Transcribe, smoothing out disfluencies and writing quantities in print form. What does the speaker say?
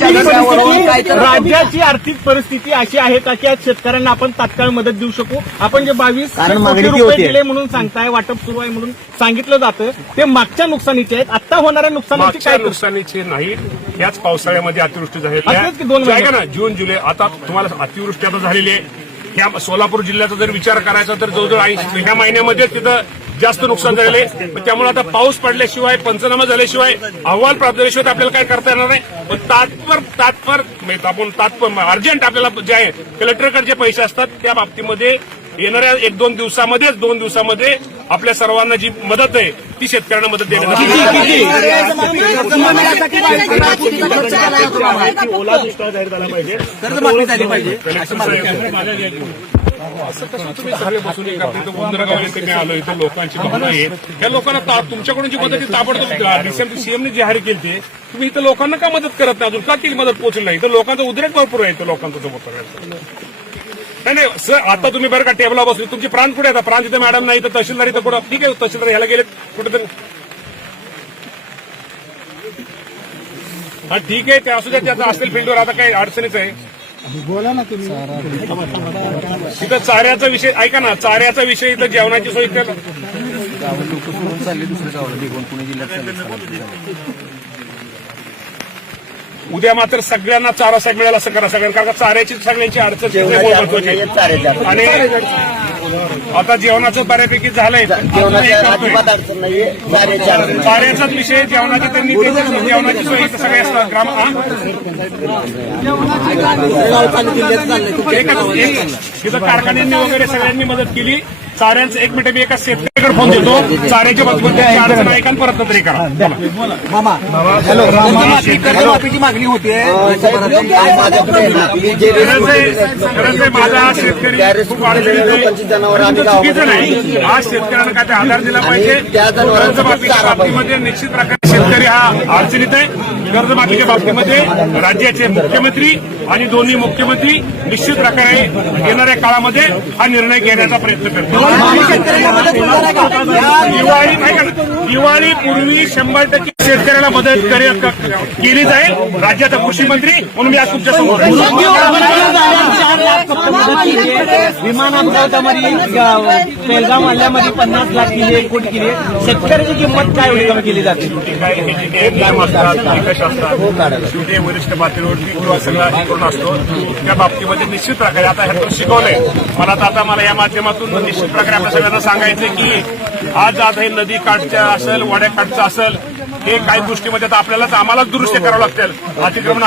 राज्याची आर्थिक परिस्थिती अशी आहे का की आज शेतकऱ्यांना आपण तात्काळ मदत देऊ शकू? आपण जे 22 कोटी रुपये दिले म्हणून सांगताय, वाटप सुरू आहे म्हणून सांगितलं जातं, ते मागच्या नुकसानीचे आहेत. आता होणाऱ्या नुकसानाची काय? नुकसानीचे नाही, याच पावसाळ्यामध्ये अतिवृष्टी झालेली असंच की 2 आहे ना, जून जुलै. आता तुम्हाला अतिवृष्टी आता झालेली आहे. ह्या सोलापूर जिल्ह्याचा जर विचार करायचा तर जवळजवळ ह्या महिन्यामध्ये तिथं जास्त नुकसान झालेले. त्यामुळे आता पाऊस पडल्याशिवाय, पंचनामा झाल्याशिवाय, अहवाल प्राप्त झाल्याशिवाय आपल्याला काय करता येणार नाही. पण तात्पर अर्जंट आपल्याला जे आहे कलेक्टरकडे जे पैसे असतात त्या बाबतीमध्ये येणाऱ्या 1-2 दिवसामध्ये आपल्या सर्वांना जी मदत आहे ती शेतकऱ्यांना मदत देण्यात ओला दुष्काळ जाहीर झाला पाहिजे, कर्जमाफी झाली पाहिजे. असं कसं तुम्ही सगळे बसून गोंधळगाव येथे मी आलो, इथं लोकांची भावना आहे. या लोकांना तुमच्याकडून जी मदत ताबडतोब डिसेंबर सीएमने जाहीर केली, तुम्ही इथं लोकांना का मदत करत नाही? अजून का केली मदत पोहोचली नाही? इथं लोकांचा उद्रेक भरपूर आहे. इथं लोकांचा नाही सर, आता तुम्ही बरं का टेबला बसले, तुमची प्रांत कुठे आता? प्रांत इथं मॅडम नाही, तर तहसीलदार इथं कुठं? ठीक आहे, तहसीलदार ह्याला गेले कुठेतरी. हा ठीक आहे, ते असू द्या, त्याचं असेल फील्डवर. आता काही अडचणीच आहे. बोला ना तुम्ही. तिथं चाऱ्याचा विषय ऐका ना, चाऱ्याचा विषय इथं जेवणाची सोय दुसऱ्या गावाला बेगोन पुणे जिल्ह्यात. उद्या मात्र सगळ्यांना चारा साहेब मिळाला असं करा सगळ्यांना, कारण चाऱ्याची सगळ्यांची अडचण महत्वाची. आणि आता जेवणाचं बऱ्यापैकी झालंय. चाऱ्याचाच विषय, जेवणाची त्यांनी जेवणाची सोय सगळ्या ग्राम तिथं कारखान्यांनी वगैरे सगळ्यांनी मदत केली. चाऱ्यांचं 1 मिनिट मी एका शेतकऱ्याकडे फोन देतो. चाऱ्याच्या बाजूमध्ये ऐका परत तरी करा. मामा हॅलो, कर्जमाफीची मागणी होते. माझा शेतकरी खूप चुकीचं नाही. आज शेतकऱ्यांना काय ते आधार दिला पाहिजे. कर्जमाफीच्या बाबतीमध्ये निश्चित प्रकारे शेतकरी हा अडचणीत आहे. कर्जमाफीच्या बाबतीमध्ये राज्याचे मुख्यमंत्री आणि दोन्ही मुख्यमंत्री निश्चित प्रकारे येणाऱ्या काळामध्ये हा निर्णय घेण्याचा प्रयत्न करतील. दिवाळीपूर्वी 100% शेतकऱ्याला मदत केली जाईल. राज्याचा कृषी मंत्री म्हणून मी आज तुमच्या समोर विमान अपघातामध्ये बेलगाव हल्ल्यामध्ये 50 लाख केली, 1 कोटी केली. शेतकऱ्याची किंमत काय होईल कमी केली जाते? शेवटी वरिष्ठ पातळीवरती किंवा सगळा हे करून असतो. त्या बाबतीमध्ये निश्चित प्रकारे आता ह्यातून शिकवलंय मला. तर आता मला या माध्यमातून निश्चित प्रकारे आपल्या सगळ्यांना सांगायचं की आज हे नदी काठच्या असेल, वाड्याकाठचं असेल, हे काही गोष्टीमध्ये आता आम्हालाच दुरुस्ती करावं लागतील. अतिक्रमण